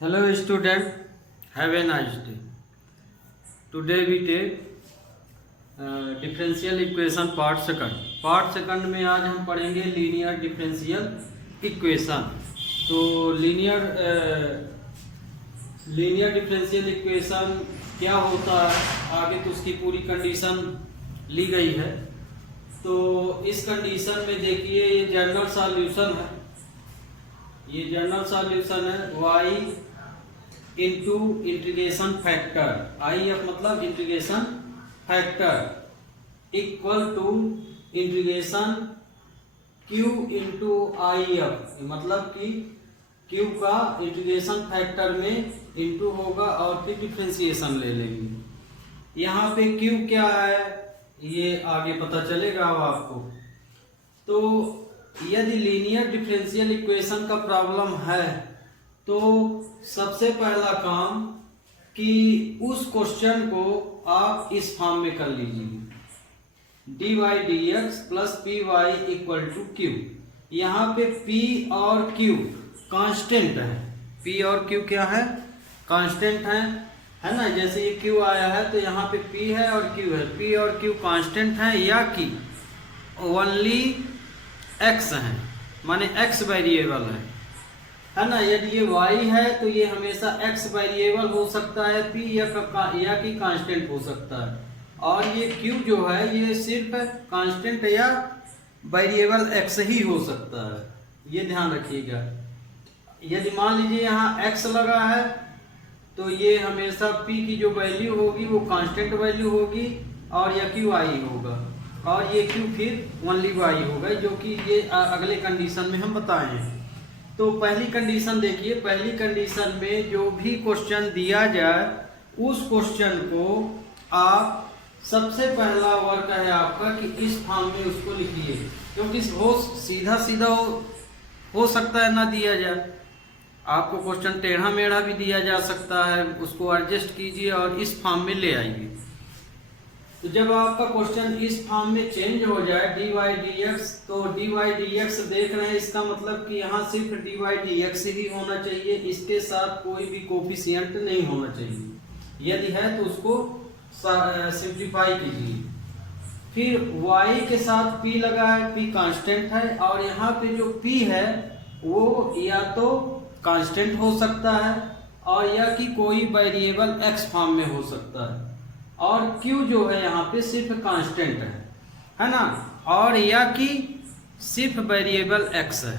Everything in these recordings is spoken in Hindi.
Hello student, have a nice day. Today we take differential equation part second. Part second में आज हम पढ़ेंगे लीनियर डिफरेंशियल इक्वेशन. तो लीनियर डिफरेंशियल इक्वेशन क्या होता है आगे तो उसकी पूरी कंडीशन ली गई है. तो इस कंडीशन में देखिए ये जनरल सॉल्यूशन है. ये जनरल सॉल्यूशन है y into integration factor I F मतलब integration factor equal to integration q into I F मतलब कि q का इंटीग्रेशन फैक्टर में इंटू होगा और फिर डिफ्रेंसिएशन ले लेंगे. यहाँ पे q क्या है ये आगे पता चलेगा अब आपको. तो यदि लीनियर डिफरेंशियल इक्वेशन का प्रॉब्लम है तो सबसे पहला काम कि उस क्वेश्चन को आप इस फॉर्म में कर लीजिए dy dx plus p y equal to q. यहाँ पे p और q कांस्टेंट है. p और q क्या है कांस्टेंट है ना. जैसे ये q आया है तो यहाँ पे p है और q है. p और q कांस्टेंट है या कि ओनली x है माने x वेरिएबल है ना. यदि ये y है तो ये हमेशा x वेरिएबल हो सकता है p या कि कांस्टेंट हो सकता है. और ये q जो है ये सिर्फ कांस्टेंट या वेरिएबल x ही हो सकता है. ये ध्यान रखिएगा. यदि मान लीजिए यहाँ x लगा है तो ये हमेशा p की जो वैल्यू होगी वो कांस्टेंट वैल्यू होगी और या कि y होगा और ये q फिर ओनली y होगा जो कि ये अगले कंडीशन में हम बताए हैं. तो पहली कंडीशन देखिए. पहली कंडीशन में जो भी क्वेश्चन दिया जाए उस क्वेश्चन को आप सबसे पहला वर्क है आपका कि इस फॉर्म में उसको लिखिए क्योंकि वो सीधा हो सकता है ना दिया जाए. आपको क्वेश्चन टेढ़ा मेढ़ा भी दिया जा सकता है. उसको एडजस्ट कीजिए और इस फॉर्म में ले आइए. तो जब आपका क्वेश्चन इस फॉर्म में चेंज हो जाए dy dx तो dy dx देख रहे हैं इसका मतलब कि यहाँ सिर्फ dy dx ही होना चाहिए. इसके साथ कोई भी कोफिशिएंट नहीं होना चाहिए. यदि है तो उसको सिंप्लीफाई कीजिए. फिर y के साथ p लगा है. p कांस्टेंट है और यहाँ पे जो p है वो या तो कांस्टेंट हो सकता है और या कि कोई वेरिएबल x फॉर्म में हो सकता है. और q जो है यहाँ पे सिर्फ कांस्टेंट है ना और या कि सिर्फ वेरिएबल x है.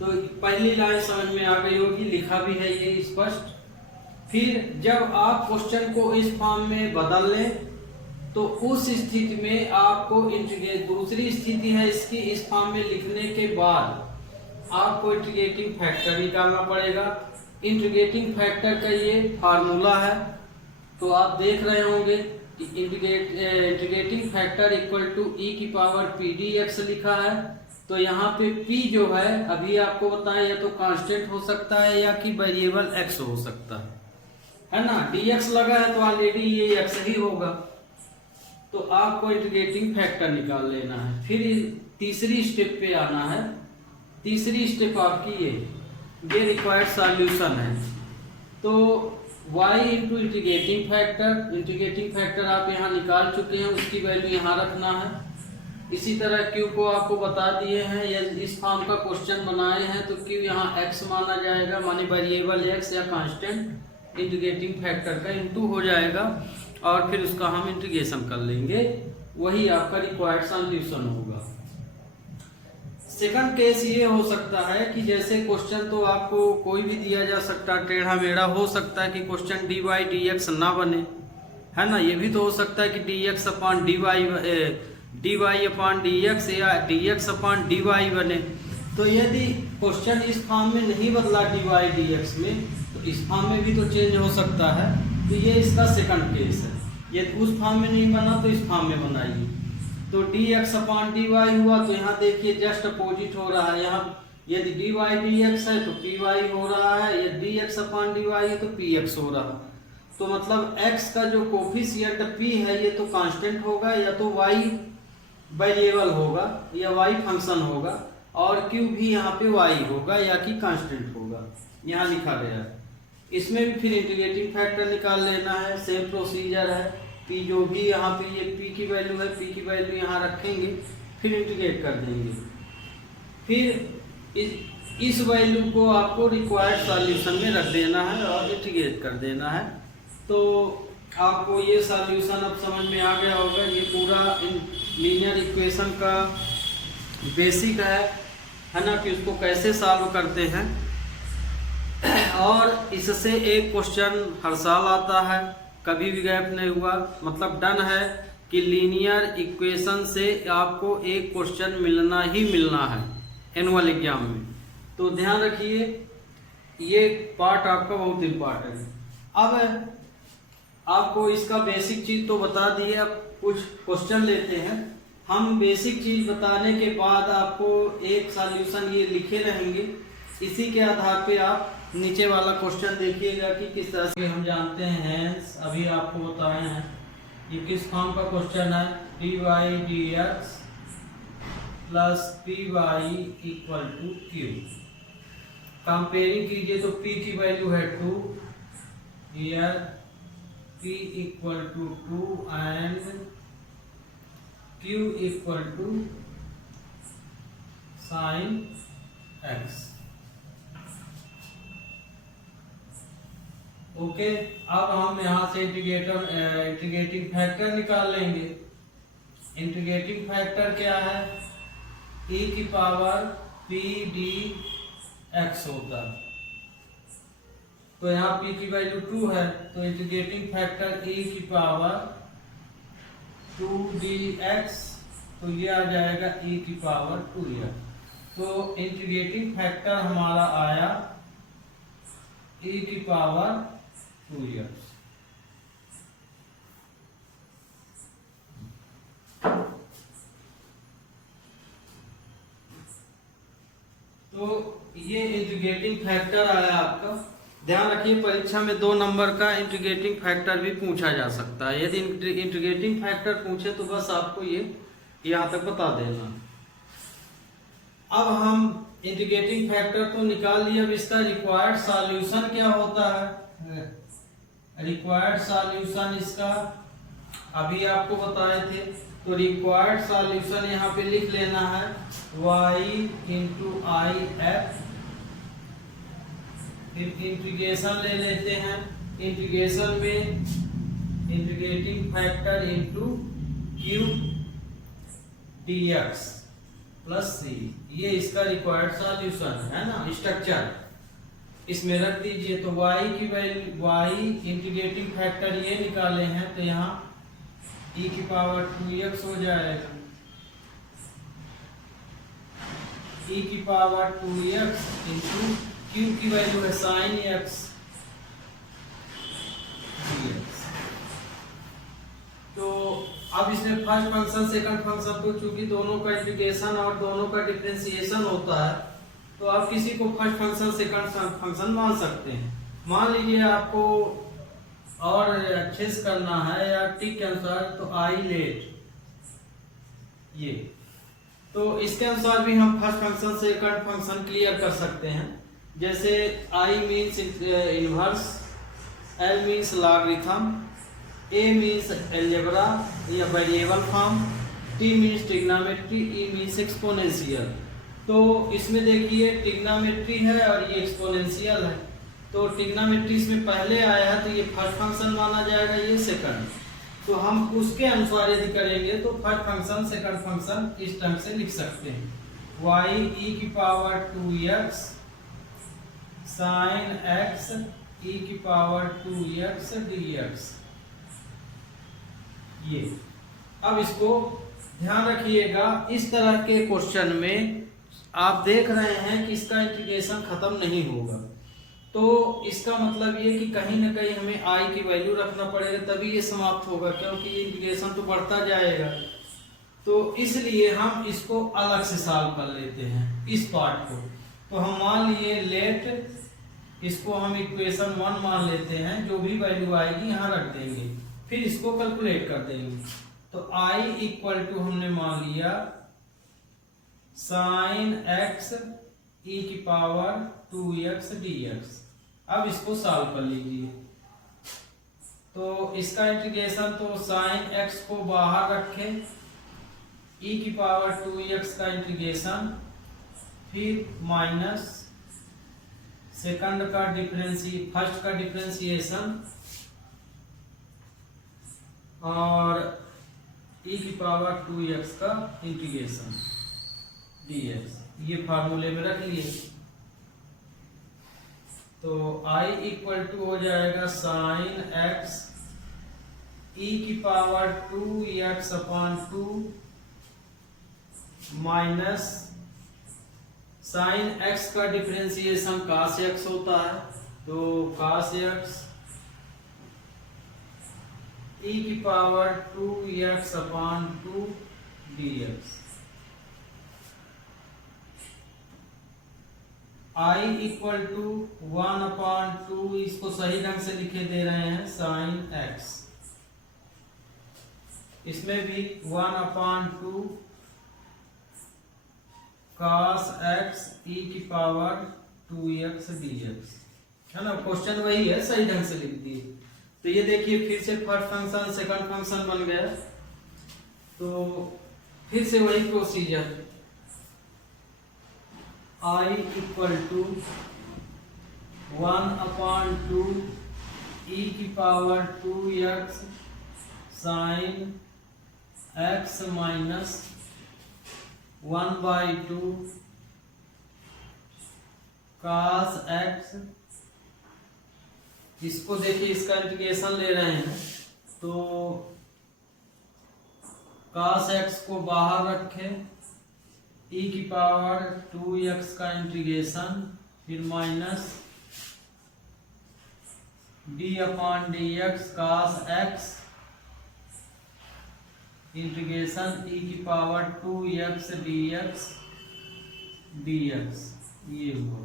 तो पहली लाइन समझ में आ गई होगी. लिखा भी है ये स्पष्ट. फिर जब आप क्वेश्चन को इस फॉर्म में बदल लें तो उस स्थिति में आपको दूसरी स्थिति है इसकी इस फॉर्म में लिखने के बाद आपको इंटीग्रेटिंग फैक्टर निकालना पड़ेगा. इंटीग्रेटिंग फैक्टर का ये फार्मूला है. तो आप देख रहे होंगे कि integrating factor equal to e की पावर p dx लिखा है. तो यहाँ पे p जो है अभी आपको बताया या तो कांस्टेंट हो सकता है या कि वेरिएबल x हो सकता है ना. dx लगा है तो ऑलरेडी ये x ही होगा. तो आपको इंटीग्रेटिंग फैक्टर निकाल लेना है. फिर तीसरी स्टेप पे आना है. तीसरी स्टेप आपकी ये रिक्वायर्ड सॉल्यूशन है. तो y इंटू इंटीग्रेटिंग फैक्टर आप यहाँ निकाल चुके हैं. उसकी वैल्यू यहाँ रखना है. इसी तरह q को आपको बता दिए हैं. यदि इस फॉर्म का क्वेश्चन बनाए हैं तो q यहाँ x माना जाएगा माने वेरिएबल x या कांस्टेंट इंटीग्रेटिंग फैक्टर का इंटू हो जाएगा और फिर उसका हम इंटीग्रेशन कर लेंगे. वही आपका रिक्वायर्ड सॉल्यूशन होगा. सेकंड केस ये हो सकता है कि जैसे क्वेश्चन तो आपको कोई भी दिया जा सकता है. टेढ़ा मेढ़ा हो सकता है कि क्वेश्चन dy dx ना बने है ना. ये भी तो हो सकता है कि dx upon dy upon dx या dx अपॉन dy बने. तो यदि क्वेश्चन इस फॉर्म में नहीं बदला dy dx में तो इस फॉर्म में भी तो चेंज हो सकता है. तो ये इसका सेकंड केस है. यदि उस फॉर्म में नहीं बना तो इस फॉर्म में बनाइए. तो dx अपॉन dy हुआ तो यहाँ देखिए जस्ट अपोजिट हो रहा है. यहाँ यदि dy dx है तो py हो रहा है. यदि dx अपॉन dy है तो px हो रहा है. तो मतलब x का जो कोफिशिएंट p है ये तो कांस्टेंट होगा या तो y वेरिएबल होगा या y फंक्शन होगा और Q भी यहाँ पे y होगा या कि कांस्टेंट होगा, यहाँ लिखा गया है। इसमें भी फिर इंटीग्रेटिंग फैक्टर निकाल लेना है, सेम प्रोसीजर है। P जो भी यहाँ पे ये P की वैल्यू है, P की वैल्यू यहाँ रखेंगे, फिर इंटीग्रेट कर देंगे। फिर इस वैल्यू को आपको रिक्वायर्ड सॉल्यूशन में रख देना है और इंटीग्रेट कर देना है। तो आपको ये सॉल्यूशन अब समझ में आ गया होगा। ये पूरा लीनियर इक्वेशन का बेसिक है ना, कि उसको कैसे सॉल्व करते हैं। और इससे एक क्वेश्चन हर साल आता है, कभी भी गैप नहीं हुआ, मतलब डन है कि लीनियर इक्वेशन से आपको एक क्वेश्चन मिलना ही मिलना है एनुअल एग्जाम में। तो ध्यान रखिए, ये पार्ट आपका बहुत इम्पोर्टेंट है। अब आपको इसका बेसिक चीज तो बता दी है, अब कुछ क्वेश्चन लेते हैं हम। बेसिक चीज बताने के बाद आपको एक सॉल्यूशन ये लिखे रहेंगे, इसी के आधार पे आप नीचे वाला क्वेश्चन देखिएगा कि किस तरह से हम जानते हैं। हैंस अभी आपको बताए हैं ये किस फॉर्म का क्वेश्चन है, dy dx plus py equal to q। Comparing कीजिए तो p की वैल्यू है 2, here p equal to 2 and q equal to sine x। Okay, अब हम यहाँ से इंटीग्रेटिंग फैक्टर निकाल लेंगे। इंटीग्रेटिंग फैक्टर क्या है, e की पावर p dx होता है। तो यहाँ p की वैल्यू 2 है, तो इंटीग्रेटिंग फैक्टर e की पावर 2 dx, तो ये आ जाएगा e की पावर 2x। तो इंटीग्रेटिंग फैक्टर हमारा आया e की पावर 2x। तो ये इंटीग्रेटिंग फैक्टर आया आपका। ध्यान रखिए, परीक्षा में 2 नंबर का इंटीग्रेटिंग फैक्टर भी पूछा जा सकता है। यदि इंटीग्रेटिंग फैक्टर पूछे तो बस आपको ये यहाँ तक बता देना। अब हम इंटीग्रेटिंग फैक्टर तो निकाल लिया, अब इसका रिक्वायर्ड सॉल्यूशन क्या होता है। रिक्वायर्ड सॉल्यूशन इसका अभी आपको बताए थे, तो रिक्वायर्ड सॉल्यूशन यहाँ पे लिख लेना है y इंटू आई एफ। फिर इंटीग्रेशन ले लेते हैं, इंटीग्रेशन में integrating factor into q dx plus c। ये इसका रिक्वायर्ड सॉल्यूशन है ना, स्ट्रक्चर इसमें रख दीजिए। तो y की वैल्यू, y इंटीग्रेटिंग फैक्टर ये निकाले हैं, तो यहाँ e की पावर 2x हो जाएगा। e की पावर 2x इंटू q की वैल्यू है साइन x dx। तो अब इसमें फर्स्ट फंक्शन सेकंड फंक्शन, तो चूंकि दोनों का इंटीग्रेशन और दोनों का डिफरेंशिएशन होता है, तो आप किसी को फर्स्ट फंक्शन सेकंड फंक्शन मान सकते हैं। मान लीजिए आपको और अच्छे से करना है या टिक के अनुसार, तो आई लेट ये, तो इसके अनुसार भी हम first function second function clear कर सकते हैं। जैसे I means inverse, L means logarithm, A means algebra या variable form, T means trigonometry, E means exponential. तो इसमें देखिए ट्रिग्नोमेट्री है और ये एक्सपोनेंशियल है। तो ट्रिग्नोमेट्री इसमें पहले आया है, तो ये फर्स्ट फंक्शन माना जाएगा, ये सेकंड। तो हम उसके अनुसार यदि करेंगे तो फर्स्ट फंक्शन सेकंड फंक्शन इस ढंग से लिख सकते हैं, y e की power 2x sine x e की पावर 2x dx। ये अब इसको ध्यान रखिएगा, इस तरह के क्वेश्चन में आप देख रहे हैं कि इसका इंटीग्रेशन खत्म नहीं होगा, तो इसका मतलब ये कि कहीं ना कहीं हमें i की वैल्यू रखना पड़ेगा, तभी ये समाप्त होगा, क्योंकि ये इंटीग्रेशन तो बढ़ता जाएगा। तो इसलिए हम इसको अलग से सॉल्व कर लेते हैं इस पार्ट को। तो हम मान लिए लेट, इसको हम इक्वेशन 1 मान लेते हैं, जो भी वैल्यू आएगी यहाँ रख देंगे, फिर इसको कैलकुलेट कर देंगे। तो i इक्वल टू हमने मान लिया साइन एक्स ई की पावर 2x dx। अब इसको सॉल्व कर लीजिए। तो इसका इंटीग्रेशन, तो साइन एक्स को बाहर रखे, ई की पावर 2x का इंटीग्रेशन, फिर माइनस सेकंड का फर्स्ट का डिफरेंशिएशन और ई की पावर 2x का इंटीग्रेशन dx। ये फार्मूले में रख लिए। तो I इक्वल टू हो जाएगा साइन एक्स ई की power 2x upon 2 minus sine x का डिफरेंशिएशन cos x होता है, तो cos x ई की power 2x upon 2 dx। I equal to 1 upon 2, इसको सही ढंग से लिखे दे रहे हैं साइन x। इसमें भी 1 अपॉन 2 cos x e की पावर 2x dx, है ना। क्वेश्चन वही है, सही ढंग से लिख दिए। तो ये देखिए फिर से फर्स्ट फंक्शन सेकंड फंक्शन बन गया। तो फिर से वही procedure, I equal to 1 upon 2 e की power 2x sine x minus 1/2 cos x। इसको देखिए, इसका इंटीग्रेशन ले रहे हैं, तो cos x को बाहर रखें, e की पावर 2x का इंटीग्रेशन, फिर minus d upon dx cos x integration e की पावर 2x dx dx। ये हुआ।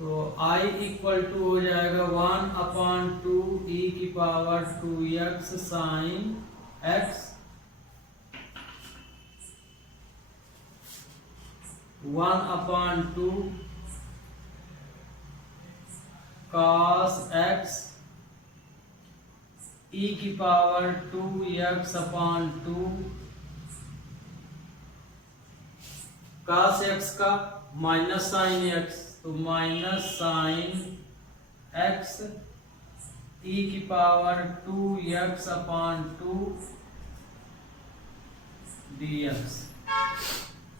तो I इक्वल टू हो जाएगा 1 अपॉन 2 e की power 2x sine x 1 upon 2 cos x e की power 2x upon 2 cos x का माइनस साइन x, तो माइनस साइन x e की पावर 2x अपॉन 2 dx।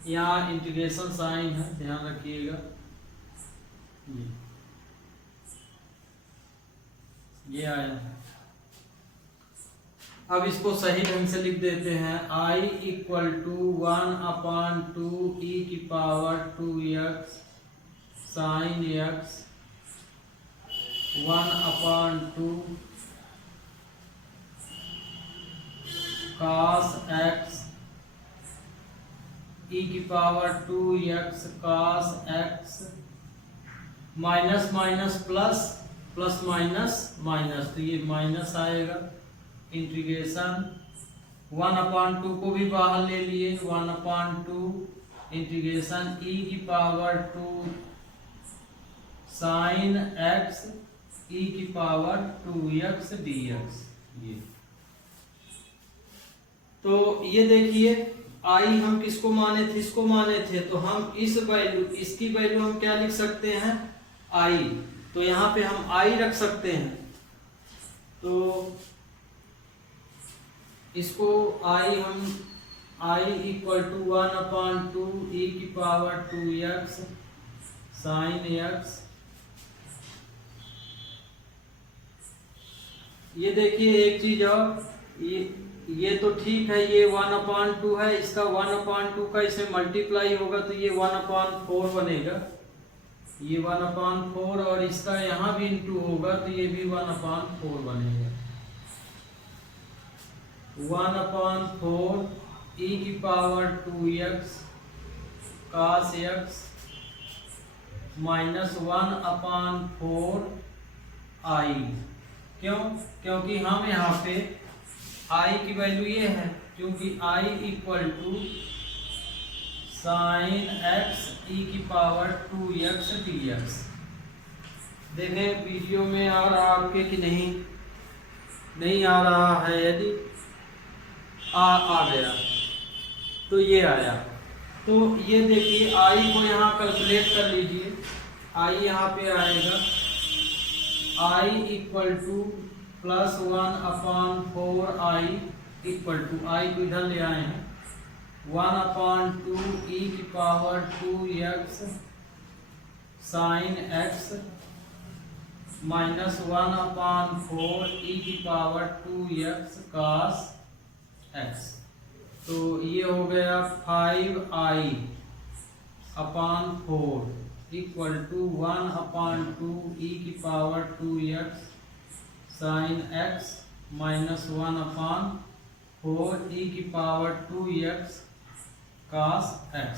यहाँ इंटीग्रेशन साइन है, ध्यान रखिएगा। ये आया। अब इसको सही ढंग से लिख देते हैं। I equal to 1 upon 2 e की power 2x sine x 1 upon 2 cos x e की power 2x cos x minus minus plus, plus minus minus, तो ये माइनस आएगा। इंटीग्रेशन 1 अपॉन 2 को भी बाहर ले लिए, 1 अपॉन 2 इंटीग्रेशन e की पावर 2 साइन x e की पावर 2x dx। ये तो ये देखिए, I हम किसको माने थे, इसको माने थे, तो हम इस वैल्यू, इसकी वैल्यू हम क्या लिख सकते हैं, I। तो यहाँ पे हम I रख सकते हैं। तो इसको हम I equal to 1 upon 2 e की पावर 2x साइन x। ये देखिए एक चीज और, ये तो ठीक है, ये 1 अपॉन 2 है, इसका 1 अपॉन 2 का इसमें मल्टीप्लाई होगा तो ये 1 अपॉन 4 बनेगा, ये 1 अपॉन 4, और इसका यहाँ भी इंटू होगा तो ये भी 1 अपॉन 4 बनेगा। 1 अपॉन 4 e की power 2x cos x minus 1 upon 4 I। क्यों? क्योंकि हम यहाँ पे आई की वैल्यू ये है, क्योंकि आई equal to sign x e की पावर 2x dx। देखें वीडियो में आ रहा आपके कि नहीं आ रहा है। यदि आ गया तो ये आया। तो ये देखिए आई को यहाँ कैलकुलेट कर लीजिए। आई यहाँ पे आएगा I equal to +1/4 I equal to, I को इधर ले आए हैं, 1/2 e की power 2x sine x -1/4 e की पावर 2x cos x। तो ये हो गया 5i/4 इक्वल टू 1/2 e की power 2x sine x -1/4 e की power 2x cos x।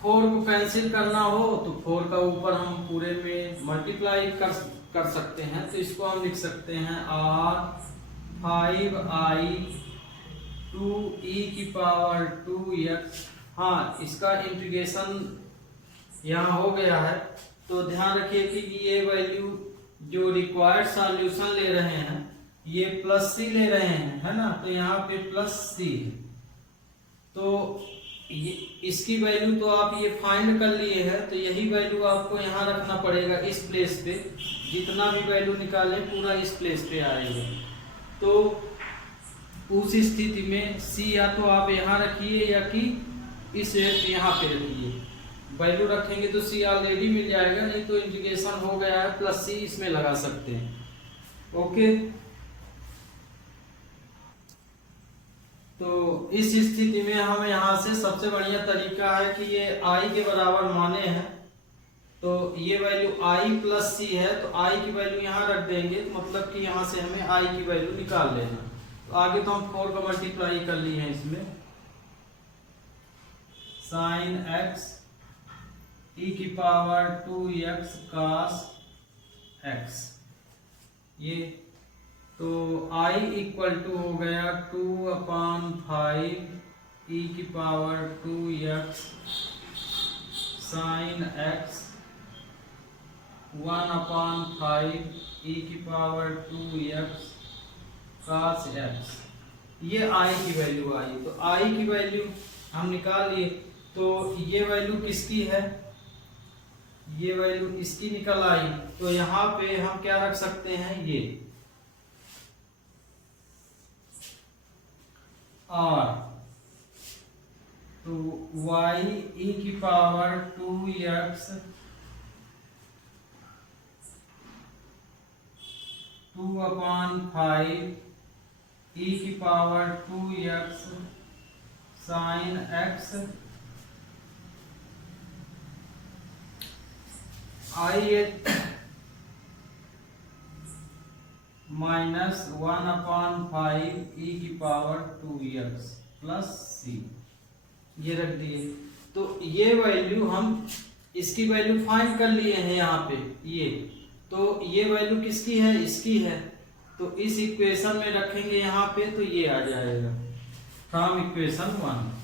Four को कैंसिल करना हो तो 4 का ऊपर हम पूरे में मल्टीप्लाई कर सकते हैं। तो इसको हम लिख सकते हैं r 5i/2e की पावर 2x। हाँ, इसका इंटीग्रेशन यहाँ हो गया है। तो ध्यान रखिए कि ये वैल्यू जो रिक्वायर्ड सॉल्यूशन ले रहे हैं ये +c ले रहे हैं, है ना। तो यहाँ पे +c, तो इसकी वैल्यू तो आप ये फाइंड कर लिए हैं। तो यही वैल्यू आपको यहाँ रखना पड़ेगा इस प्लेस पे। जितना भी वैल्यू निकालें पूरा इस प्लेस पे आएगा। तो उस स्थिति में c या तो आप यहाँ रखिए या कि इस यहाँ पे रखिए। वैल्यू रखेंगे तो c ऑलरेडी मिल जाएगा, नहीं तो इंटीग्रेशन हो गया है +c इसमें लगा सकते हैं। ओके, तो इस स्थिति में हम यहाँ से सबसे बढ़िया तरीका है कि ये i के बराबर माने हैं। तो ये वैल्यू i + c है, तो i की वैल्यू यहाँ रख देंगे। तो मतलब कि यहाँ से हमें i की वैल्यू निकाल लेना। तो आगे तो हम 4 का मल्टीप्लाई कर लिए हैं इसमें, साइन x e की पावर 2x cos x। ये तो i इक्वल टू हो गया 2/5 e की power 2x sine x 1/5 e की पावर 2x cos x। ये i की वैल्यू आई। तो i की वैल्यू हम निकाल लिए। तो ये वैल्यू किसकी है, ये वैल्यू इसकी निकल आई। तो यहाँ पे हम क्या रख सकते हैं, ये r। तो y e की पावर 2x 2/5 e की power 2x sine x i -1/5 e की पावर 2x + c, ये रख दिए। तो ये वैल्यू हम इसकी वैल्यू फाइंड कर लिए हैं यहाँ पे। ये तो ये वैल्यू किसकी है, इसकी है। तो इस इक्वेशन में रखेंगे यहाँ पे, तो ये आ जाएगा फ्रॉम इक्वेशन 1।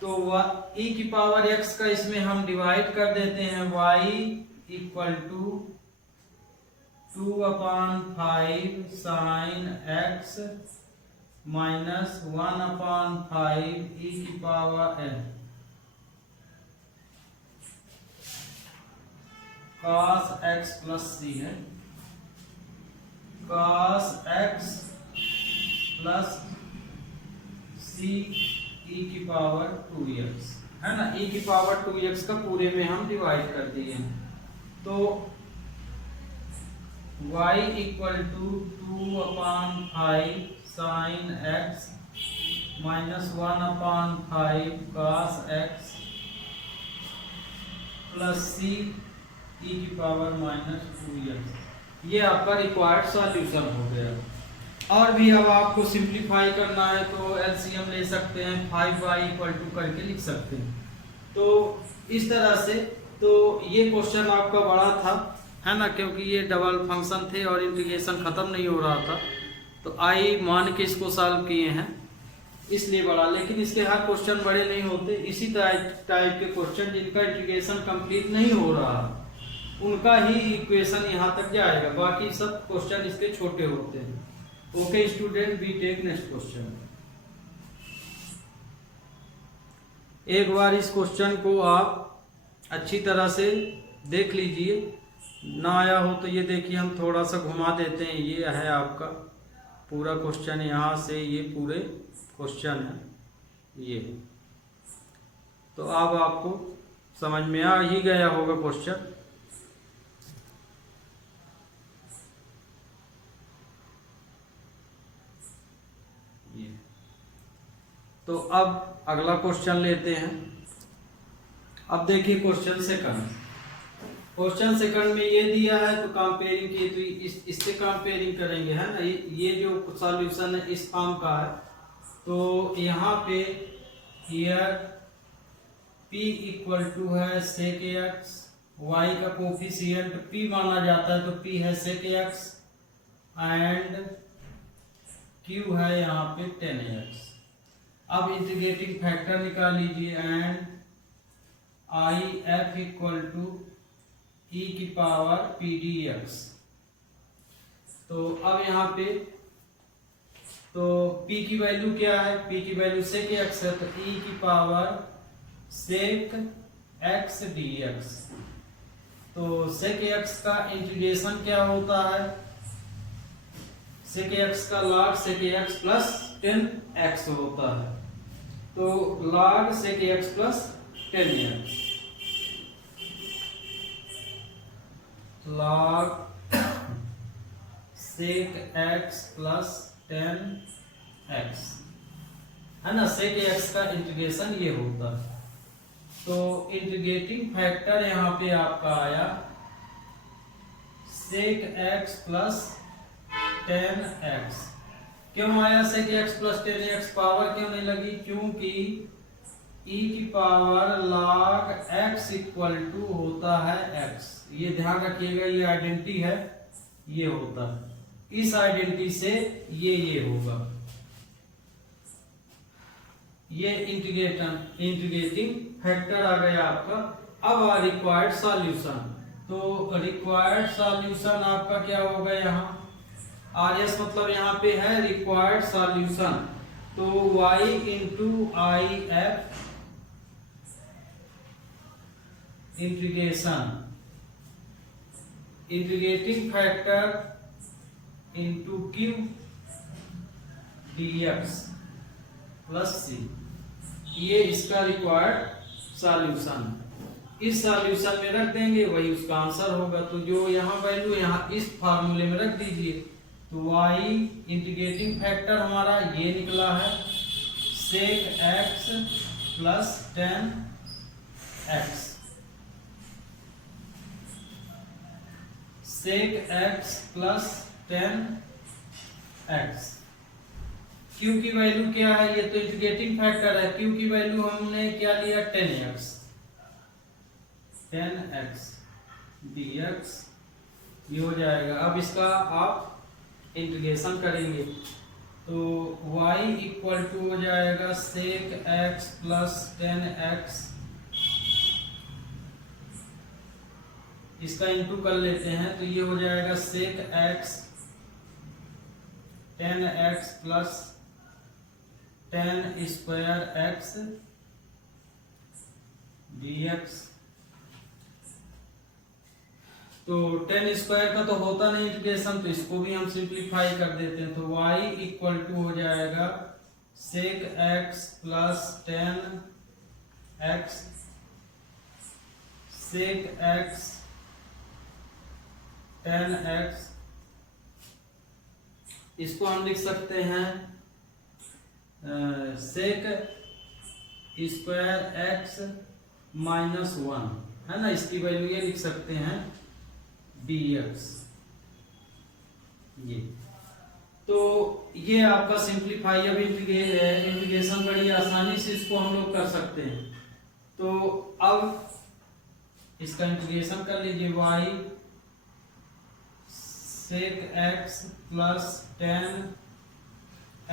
तो e की पावर x का इसमें हम डिवाइड कर देते हैं। y equal to 2/5 sine x -1/5 e की power n cos x + c है। cos x + c e की पावर 2x, है ना। e की पावर 2x का पूरे में हम डिवाइड कर दिए हैं। तो y equal to 2/5 sine x -1/5 cos x + c e की पावर -2x। ये आपका रिक्वायर्ड सॉल्यूशन हो गया। और भी अब आपको सिंप्लीफाई करना है तो एलसीएम ले सकते हैं, 5y इक्वल टू करके लिख सकते हैं। तो इस तरह से तो ये क्वेश्चन आपका बड़ा था, है ना, क्योंकि ये डबल फंक्शन थे और इंटीग्रेशन खत्म नहीं हो रहा था, तो आई मान के इसको सॉल्व किए हैं इसलिए बड़ा। लेकिन इसके हर क्वेश्चन बड़े नहीं होते, इसी टाइप के क्वेश्चन जिनका इंटीग्रेशन कंप्लीट नहीं हो रहा उनका ही इक्वेशन यहाँ तक जाएगा, बाकी सब क्वेश्चन इसके छोटे होते हैं। Okay student, we take next question. एक बार इस क्वेश्चन को आप अच्छी तरह से देख लीजिए, ना आया हो तो ये देखिए हम थोड़ा सा घुमा देते हैं। ये है आपका पूरा क्वेश्चन, यहाँ से ये पूरे क्वेश्चन है ये, तो अब आपको समझ में आ ही गया होगा क्वेश्चन। ये तो अब अगला क्वेश्चन लेते हैं। अब देखिए क्वेश्चन सेकंड, क्वेश्चन सेकंड में ये दिया है तो कंपेयरिंग की, तो इससे कंपेयरिंग करेंगे, है ना। ये जो सॉल्यूशन है इस फॉर्म का है, तो यहाँ पे हियर p इक्वल टू है sec x, y का कोफिशिएंट p माना जाता है तो p है sec x एंड q है यहाँ पे 10x। अब इंटीग्रेटिंग फैक्टर निकाल लीजिए and I F equal to E की पावर पी डी एक्स। तो अब यहाँ पे तो p की वैल्यू क्या है, p की वैल्यू sec x है, तो e की पावर sec x dx। तो sec x का इंटीग्रेशन क्या होता है, sec x का log sec x plus 10x होता है, तो log sec x plus 10x, log sec x plus 10x, है ना। sec x का इंटीग्रेशन ये होता है, तो इंटीग्रेटिंग फैक्टर यहाँ पे आपका आया sec x प्लस 10x। क्यों आया sec x plus 10x, power क्यों नहीं लगी, क्योंकि e की power log x equal to होता है x। ये ध्यान रखिएगा, ये आइडेंटिटी है, ये होता है, इस आइडेंटिटी से ये होगा, ये इंटीग्रेटिंग फैक्टर आ गया आपका। अब रिक्वायर्ड सॉल्यूशन, तो रिक्वायर्ड सॉल्यूशन आपका क्या होगा, यहाँ आर एस मतलब यहाँ पे है रिक्वायर्ड सॉल्यूशन, तो y into I F integration, integrating factor into Q D X plus C, ये इसका रिक्वायर्ड सॉल्यूशन। इस सॉल्यूशन में रख देंगे, वही उसका आंसर होगा। तो जो यहाँ वैल्यू यहाँ इस फार्मूले में रख दीजिए, तो y इंटीग्रेटिंग फैक्टर हमारा ये निकला है sec x plus 10x, sec x plus 10x। q की वैल्यू क्या है, ये तो इंटीग्रेटिंग फैक्टर है, q की वैल्यू हमने क्या लिया 10x dx, ये हो जाएगा। अब इसका आप इंटीग्रेशन करेंगे, तो y इक्वल टू हो जाएगा sec x प्लस 10x, इसका इंटू कर लेते हैं, तो ये हो जाएगा sec x 10x plus 10 square x dx। तो 10 स्क्वायर का तो होता नहीं इंटीग्रेशन, तो इसको भी हम सिंप्लीफाई कर देते हैं, तो y इक्वल टू हो जाएगा sec x plus 10x sec x 10x, इसको हम लिख सकते हैं sec स्क्वायर x माइनस 1, है ना, इसकी वैल्यू ये लिख सकते हैं dx। ये तो ये आपका सिंप्लीफाई, अब इंटीग्रेशन बड़ी आसानी से इसको हम लोग कर सकते हैं। तो अब इसका इंटीग्रेशन कर लीजिए, y sec x plus tan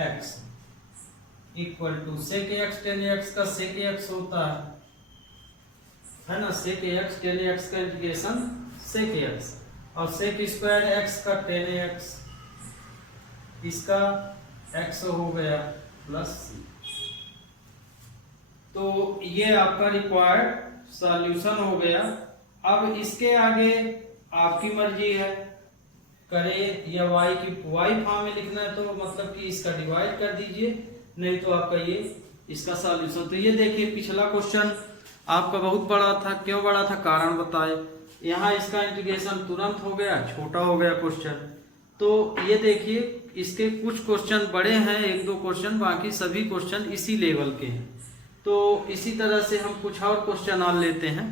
x equal to sec x tan x का sec x होता है ना, sec x tan x का इंटीग्रेशन sec x, और sec स्क्वायर x का tan x, इसका x हो गया प्लस c। तो ये आपका रिक्वायर्ड सॉल्यूशन हो गया। अब इसके आगे आपकी मर्जी है, करें या y की y फॉर्म में लिखना है तो मतलब कि इसका डिवाइड कर दीजिए, नहीं तो आपका ये इसका सॉल्यूशन। तो ये देखिए पिछला क्वेश्चन आपका बहुत बड़ा था, क्यों बड़ा था कारण बताए। यहाँ इसका इंटीग्रेशन तुरंत हो गया, छोटा हो गया क्वेश्चन। तो ये देखिए इसके कुछ क्वेश्चन बड़े हैं, एक दो क्वेश्चन, बाकी सभी क्वेश्चन इसी लेवल के हैं। तो इसी तरह से हम कुछ और क्वेश्चन और लेते हैं,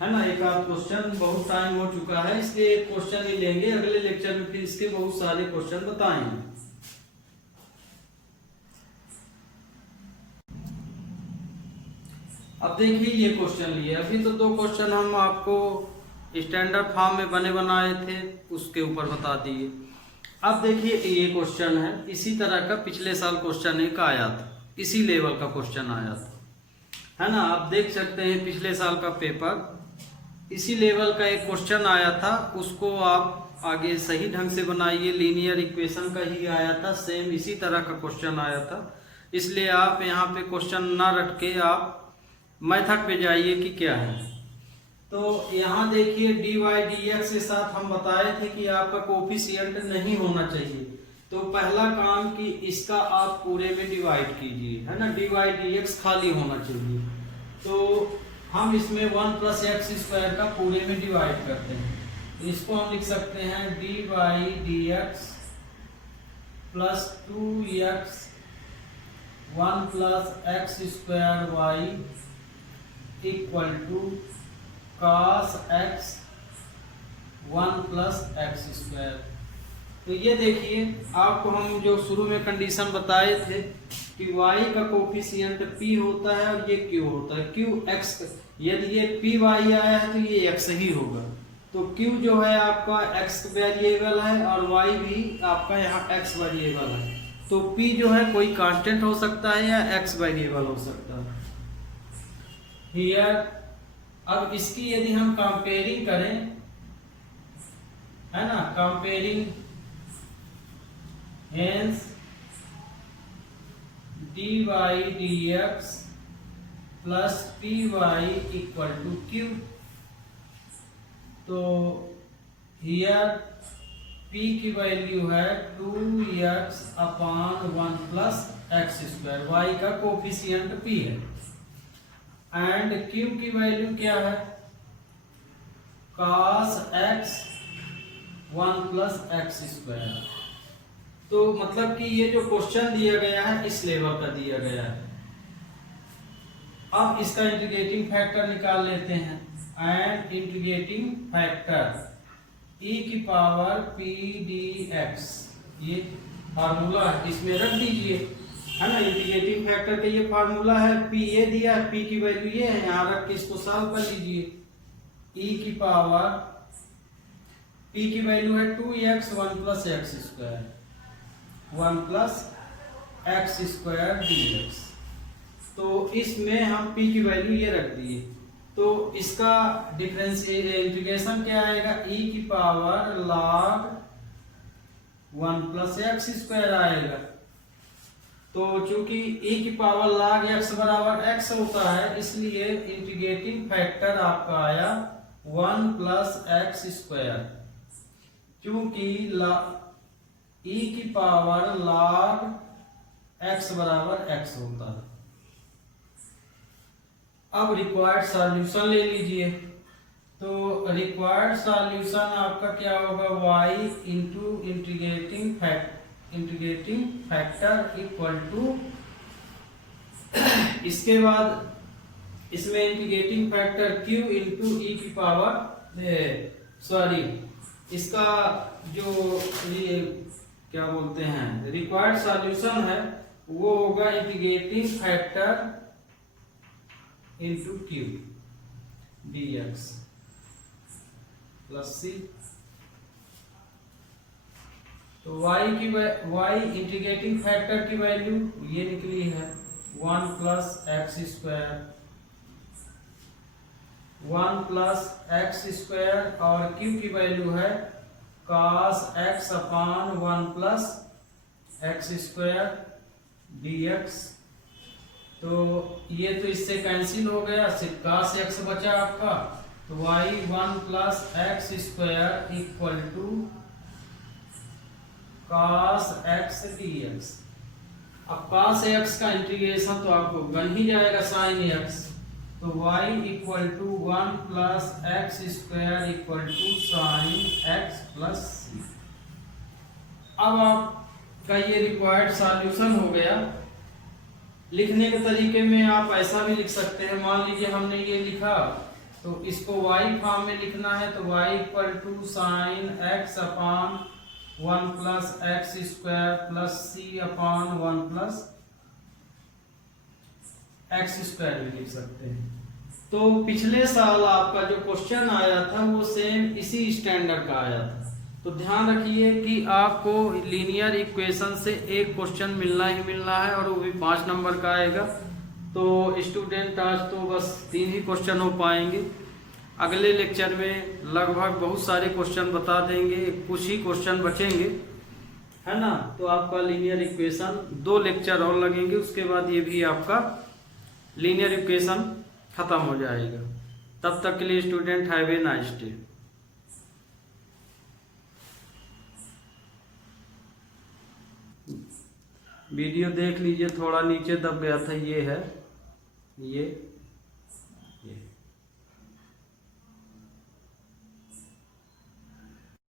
है ना। एक आध क्वेश्चन, बहुत टाइम हो चुका है इसलिए एक क्वेश्चन ही लेंगे, अगले लेक्चर में फिर इसके बहुत सारे क्वेश्चन बताएंगे। अब देखिए ये क्वेश्चन लिए, अभी तो दो क्वेश्चन हम आपको स्टैंडर्ड फॉर्म में बने बनाए थे, उसके ऊपर बता दिए। अब देखिए ये क्वेश्चन है, इसी तरह का पिछले साल क्वेश्चन एक आया था, इसी लेवल का क्वेश्चन आया था, है ना। आप देख सकते हैं पिछले साल का पेपर इसी लेवल का एक क्वेश्चन आया था, उसको आप आगे सही ढंग से बनाइए। लीनियर इक्वेशन का ही आया था, सेम इसी तरह का क्वेश्चन आया था, इसलिए आप यहाँ पे क्वेश्चन ना रट के आप मेथड पे जाइए कि क्या है। तो यहाँ देखिए dy dx के साथ हम बताए थे कि आपका कोफिशिएंट नहीं होना चाहिए। तो पहला काम कि इसका आप पूरे में डिवाइड कीजिए, है ना, dy dx खाली होना चाहिए। तो हम इसमें 1 प्लस एक्स स्क्वायर का पूरे में डिवाइड करते हैं, इसको हम लिख सकते हैं dy dx plus 2x 1 plus x square y equal to cos x 1 plus x square. तो ये देखिए आपको हम जो शुरू में कंडीशन बताए थे कि y का कोफिशिएंट p होता है और ये q होता है, q x, यदि ये py आया है तो ये x ही होगा। तो q जो है आपका x वेरिएबल है और y भी आपका यहाँ x वेरिएबल है। तो p जो है कोई कांस्टेंट हो सकता है या x वेरिएबल हो सकता है हियर। अब इसकी यदि हम कंपेयरिंग करें, है ना, comparing, hence dy dx plus py equal to q। तो हियर p की वैल्यू है 2x upon 1 plus x square, y का कोफिशिएंट p है, एंड q की वैल्यू क्या है, cos x 1 plus x square. तो मतलब कि ये जो क्वेश्चन दिया गया है इस लेवल का दिया गया है। अब इसका इंटीग्रेटिंग फैक्टर निकाल लेते हैं, एंड इंटीग्रेटिंग फैक्टर e की पावर p dx, ये फार्मूला है, इसमें रख दीजिए, है ना। इंटीग्रेटिंग फैक्टर का ये फार्मूला है, p ये दिया है, p की वैल्यू ये है, यहाँ रख के इसको सॉल्व कर लीजिए। e की पावर p की वैल्यू है 2x 1 plus x square 1 plus x square dx। तो इसमें हम p की वैल्यू ये रख दिए, तो इसका डिफरेंस इंटीग्रेशन क्या आएगा, e की power log 1 plus x square आएगा। तो चूंकि e की पावर log x बराबर x होता है, इसलिए इंटीग्रेटिंग फैक्टर आपका आया 1 प्लस एक्स स्क्वायर, क्योंकि e की पावर log x बराबर x होता है। अब रिक्वायर्ड सॉल्यूशन ले लीजिए। तो रिक्वायर्ड सॉल्यूशन आपका क्या होगा, y into integrating factor equal to, इसके बाद इसमें integrating factor q into e की पावर, सॉरी, इसका जो ये क्या बोलते हैं रिक्वायर्ड सॉल्यूशन है वो होगा integrating factor into Q D X plus C. तो y इंटीग्रेटिंग फैक्टर की वैल्यू ये निकली है 1 plus x square, 1 plus x square, और q की वैल्यू है cos x upon 1 plus x square dx। तो ये तो इससे कैंसिल हो गया, सिर्फ cos x बचा आपका। तो y 1 plus x square equal to cos x dx। अब cos x का इंटीग्रेशन तो आपको बन ही जाएगा sin x। तो y equal to 1 plus x square equal to sine x plus C. अब आपका ये रिक्वायर्ड सॉल्यूशन हो गया। लिखने के तरीके में आप ऐसा भी लिख सकते हैं, मान लीजिए हमने ये लिखा तो इसको y फॉर्म में लिखना है, तो y equal to sine x upon 1 plus x square plus c upon 1 plus x square भी लिख सकते हैं। तो पिछले साल आपका जो क्वेश्चन आया था वो सेम इसी स्टैंडर्ड का आया था। तो ध्यान रखिए कि आपको लीनियर इक्वेशन से एक क्वेश्चन मिलना ही मिलना है, और वो भी 5 नंबर का आएगा। तो स्टूडेंट आज तो बस 3 ही क्वेश्चन हो पाएंगे। अगले लेक्चर में लगभग बहुत सारे क्वेश्चन बता देंगे, कुछ ही क्वेश्चन बचेंगे, है ना। तो आपका लीनियर इक्वेशन 2 लेक्चर और लगेंगे, उसके बाद ये भी आपका लीनियर इक्वेशन खत्म हो जाएगा। तब तक के लिए student have a nice day. Video देख लीजिए, थोड़ा नीचे दब गया था, ये है ये